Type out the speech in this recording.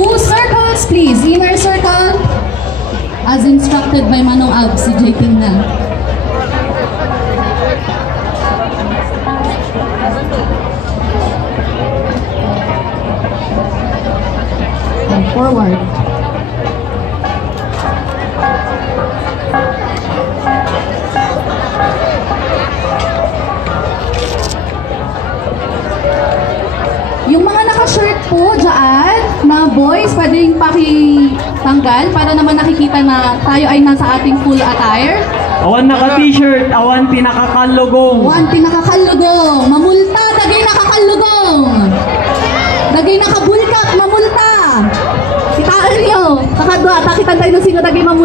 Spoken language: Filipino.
2 circles, please. Inner circle. As instructed by Manong Ab, si JP na. And forward. Yung mga naka-shirt po dyan, na boys, pwedeng pakitanggal para naman nakikita na tayo ay nasa ating full attire. Awan naka-t-shirt, awan pinakakalugong. Awan pinakakalugong. Mamulta, dagay nakakalugong. Dagay nakabulkak, mamulta. Kitaan nyo. Kakadwa, takitan tayo ng sino dagay mamulta.